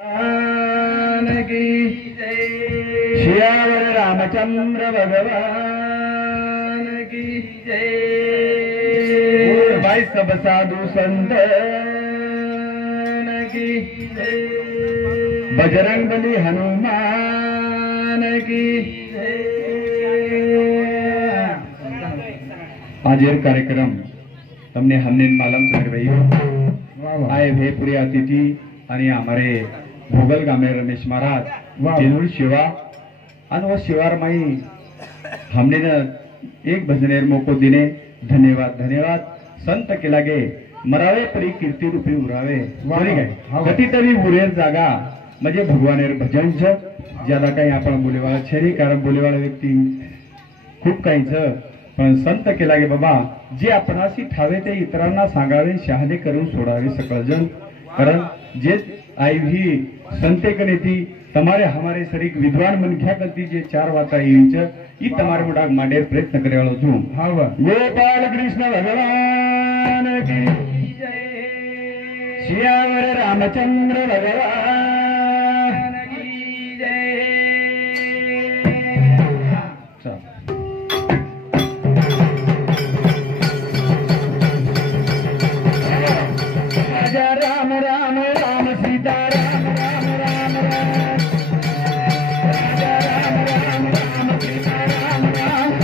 श्यावर रामचंद्र भगवान की जय। भाई सब साधु संत की जय। बजरंग बली हनुमान की आज कार्यक्रम तमने हमने मालूम कर भाई आए भे पूरे अतिथि आणि हमारे भोगल गामे रमेश महाराज तेनुल शिवा और वो शिवार माई हमने न एक भजनेर मोको दिने धन्यवाद धन्यवाद संत के लागे मरावे परी कीर्ती रूपी उरावे बरी काय गती तरी उरेर जागा म्हणजे भगवानेर भजन छ ज्यादा काही आपण बोलेवाळा छेरी कारण बोलेवाळा व्यक्ती खूप काहीच पण संत के लागे बाबा जे आपणाशी ठावे ते इतरांना सांगावे शहाणे करून सोडावे सकळ जन कारण जे आई भी संते कने थी तमारे हमारे सरीक विद्वान मनख्या करती जे चार वाता येच ई तमारे मुडाग मांडेर प्रयत्न करे वाळो छू हाव गोपाल कृष्ण भगवान की जय। श्यावर रामचंद्र भगवान की जय। राजा राम राम राम सीता राम राम राम राम राजा राम राम राम सीता राम राम राम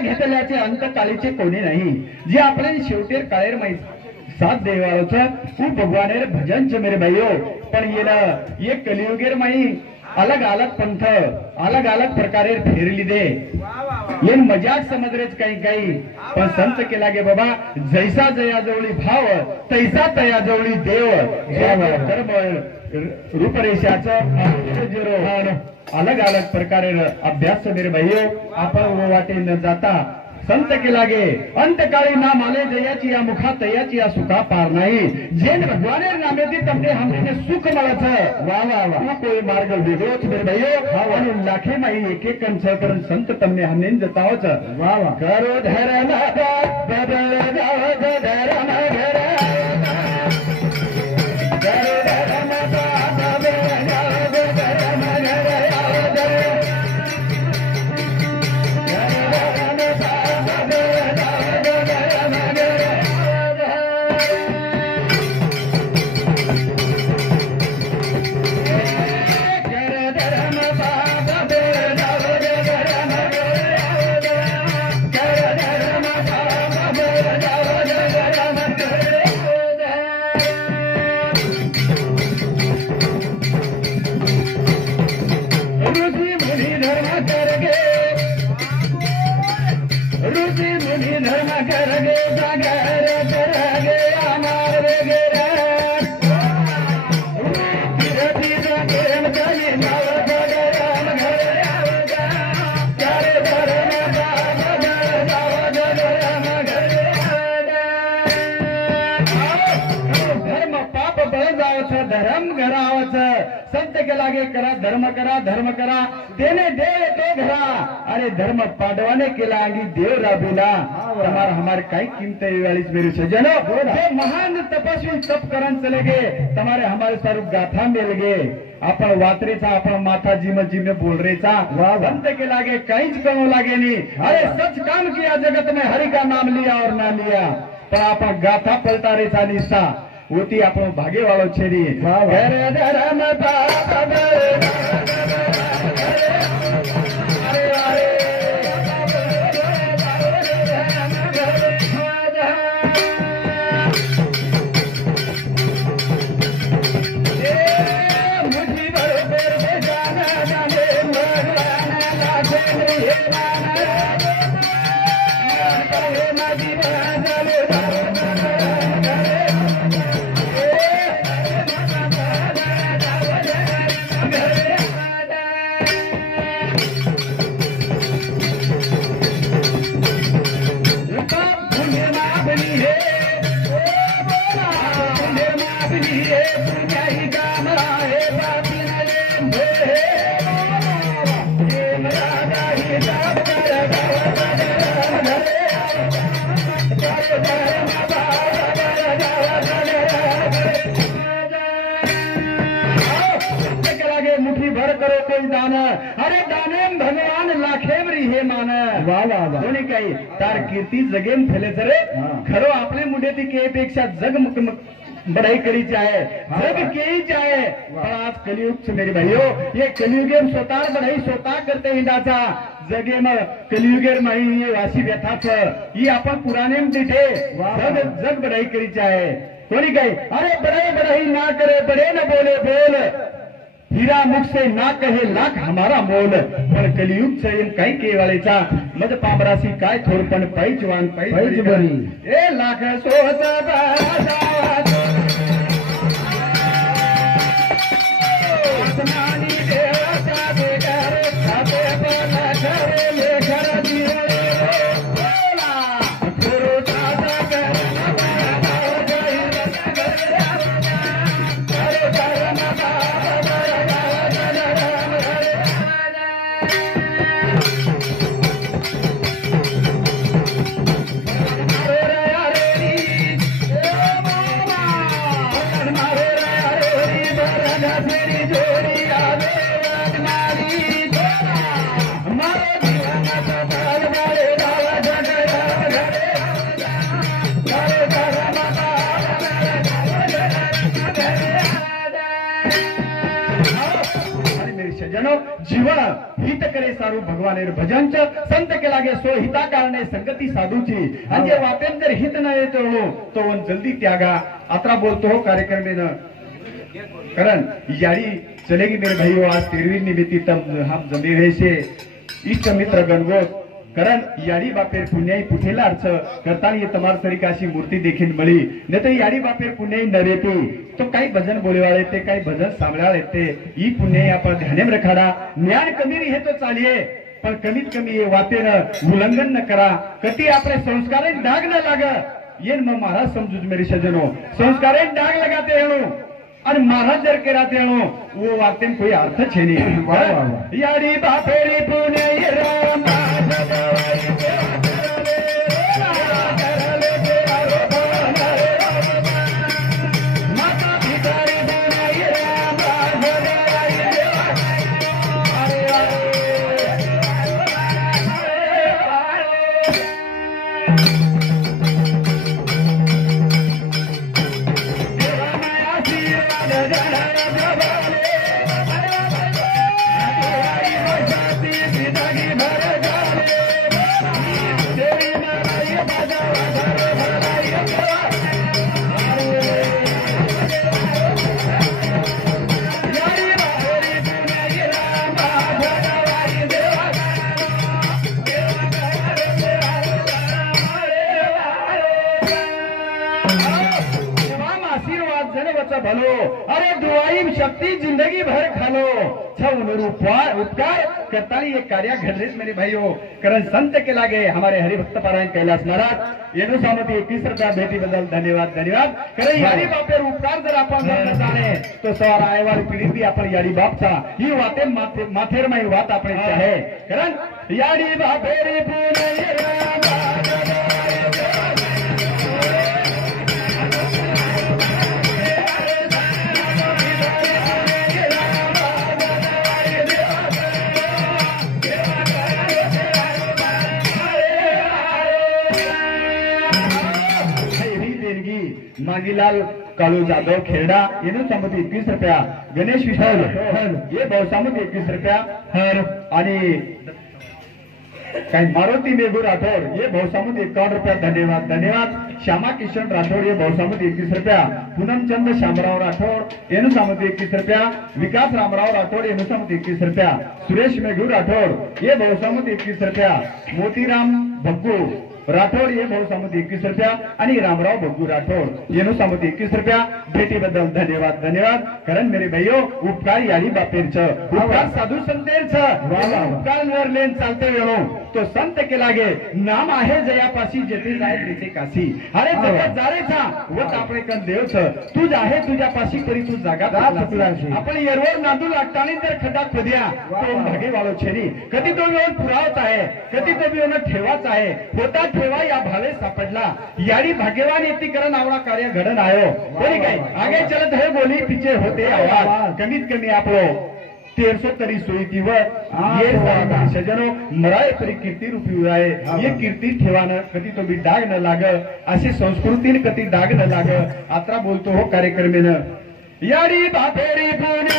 घेतल्याचे अंतकाळीचे कोणी नाही जे आपले शेवटेर काळेर माहित साथ देवाळच खूप भगवानेर भजन च मेरे भाईओ पण येना ये कलियुगेर माई अलग अलग पंथ अलग अलग प्रकारे फेरली दे येन मजाक समजरेच काही काही पण संत केला गे बाबा जैसा जया जवळी भाव तैसा तया जवळी देव धर्म रूपरेषाचं अलग अलग प्रकारे अभ्यास मेरे भाईओ आपण वाटे न जाता संत के लागे अंतकाळी नाम आले जयाची या मुखा तयाची या सुखा पार नाही जेन भगवाने नामेती तमने हमने सुख मळत वा वा वा कोई मार्ग वेगळोच मेरे भाईओ आणि लाखे माई एक एक करून संत तमने हमने जतावच वा वा करो धर्म बदल जाओ धर्म लागे करा धर्म करा तेने देव तो घरा अरे धर्म पांडवाने केला आणि देव राबिला तुम्हारा हमारे काय कीमत है वालीस मेरे सजनो जो महान तपस्वी तप करन चले गए तुम्हारे हमारे स्वरूप गाथा मिल गए आपण वात्रेचा आपण माथा जिम जिम बोल रेचा बंद के लागे कहीं करो लागे नहीं अरे सच काम किया जगत में हरि का नाम लिया और ना लिया पर आपण गाथा पलटा रेचा निस्ता होती आपण भागे वालो छेरी धर्म मुठी भर करो कोई दान अरे दाने भगवान लाखेवरी हे मान वाह वाह कोणी काही तार कीर्ती जगेम फैले जरे खरो आपले मुंडे ती के पेक्षा जग बढ़ाई करी चाहे जग के चाहे पर आज कलियुग से मेरे भाइयों ये कलियुगे स्वतः बढ़ाई स्वतः करते हिंडाचा जगे मग कलियुगेर माही ये वासी व्यथाच ही आपण पुराने दिठे जग जग बढ़ाई करी चाहे कोणी काही अरे बढ़ाई ना करे बड़े न बोले बोल हीरा मुख से ना कहे लाख हमारा मोल पण कलियुग संयम काही केवाळेचा मज पामरासी काय थोरपण पैजवान पैज बरी ए लाख सोच आसमानी देवता बेकार खाते पण करे लेखर दिवळे बोला गुरु दादा जीवन हित करे सारू भगवान भजन संत के लागे सो हिता कारणे संगती साधूची आणि जे वाटेन जर हित न येतो तो वन जल्दी त्यागा आत्रा बोलतो हो कार्यक्रम करण यारी चलेगी मेरे भाई आज 13वीं निमित्ती तब हम जमी रहे से इष्ट मित्र गणगो करण याडी बापेर पुण्याई पुठेला अर्थ करता ये तमार सरिकाशी मूर्ति देखील मळी ने तो याडी बापेर पुण्याई नरेती तो काही भजन बोलेवाळे ते काही भजन सांभळाळे ते ई पुण्याई आपण ध्यानेम रखाडा ज्ञान कमी हे तो चालिये पण कमीत कमी ये वातेन उल्लंघन न करा कती आपले संस्कारे डाग न लाग येन म महाराज समझूज मेरी सजनो संस्कारे डाग लगाते हणो और महाराज जर के राते हणो वो वातेन कोई अर्थ छे नहीं याडी बापेरी पुण्याई राम भलो अरे दुआई शक्ति जिंदगी भर खालो उपकार करता ये कार्य घडलेच मेरे भाइयों कारण संत के लागे हमारे हरिभक्त पारायण कैलाश महाराज येणू सामती 21 रुपया भेटी बदल धन्यवाद धन्यवाद कारण यारी बापेर उपकार जर आपण जर जाणे तो सवार आयवार पिढी बी आपण यारी बापचा ही वाते माथेर माई वात आपण आहे कारण यारी बापेरी मांगीलाल कालू जाधव खेड़ा येणू सामती 21 रुपया गणेश विशाल ये बहुसामती 21 रुपया हर आणि काही मारुती मेघू राठौर ये बहुसामती 51 रुपया धन्यवाद धन्यवाद श्यामा किशन राठौर ये बहुसामती 21 रुपया पूनमचंद श्यामराव राठौर येणू सामती 21 रुपया विकास रामराव राठौर येणू सामती 21 रुपया सुरेश मेघू राठौर ये बहुसामती 21 रुपया मोतीराम भक्कू राठौर ये बहुसामती 21 रुपया आणि रामराव बग्गू राठौर येणू सामती 21 रुपया भेटी बदल धन्यवाद धन्यवाद कारण मेरे भाइयों उपकार यारी बापेरच उपकार साधू संतेरच उपकार नरलेन चालते वेळो तो संत के लागे नाम आहे जयापाशी जेथे जाय तेथे काशी अरे जगत जारेचा व आपले कन देवच तुझ आहे तुझ्यापाशी तरी तू जागा आपण येरवर नांदू लागतानी जर खड्डा खोद्या तो भागे वाळो छेनी कधी तो येऊन पुरावत आहे कधी तो येऊन ठेवाच आहे होता ठेवा या भावे सापडला यारी भाग्यवान येतीकरण आवडा कार्य घडन आयो बोली काय आगे चलत है बोली पीछे होते आवाज कमीत कमी आपलो 1300 तरी सोयी व ये सजनो मराय तरी कीर्ती रूपी आहे ये कीर्ती ठेवानं कधी तो बी डाग न लाग अशी संस्कृतीने कधी डाग न लाग आत्रा बोलतो हो कार्यक्रमेनं यारी बापेरी पुणे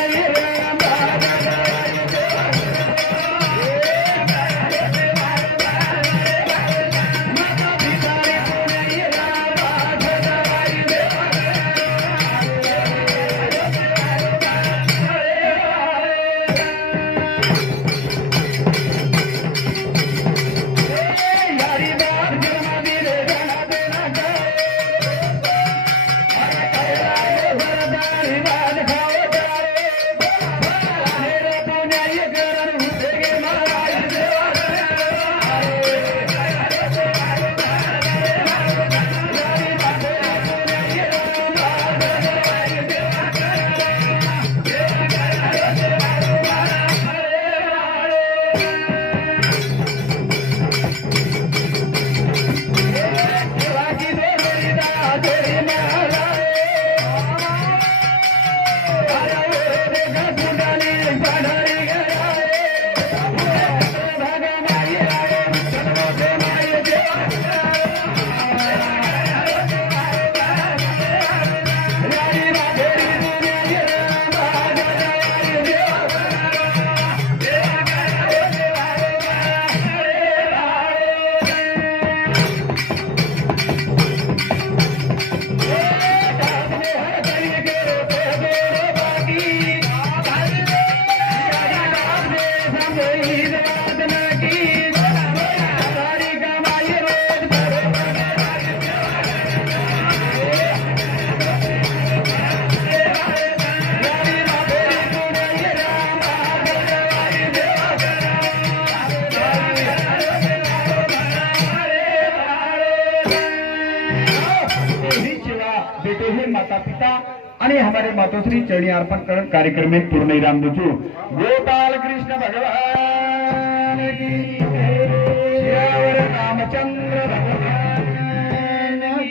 माता पिता आणि हमारे मातोश्री चरणी अर्पण करण कार्यक्रम में पूर्ण विराम दूचू गोपाल कृष्ण भगवान की जय रामचंद्र भगवान